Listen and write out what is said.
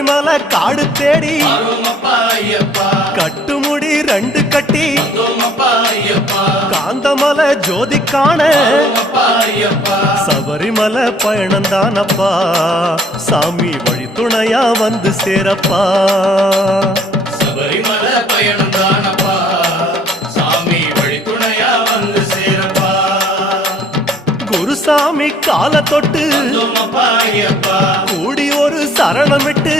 சபரிமலை காடு தேடி கட்டுமுடி 2 கட்டி காந்தமலை ஜோதி காண சபரிமலை பயணந்தானப்பா சாமி வழி துணையா வந்து சேரப்பா சபரிமலை பயணந்தானப்பா சாமி வழி துணையா வந்து சேரப்பா குருசாமி கால தொட்டு கூடி ஒரு சரணமிட்டு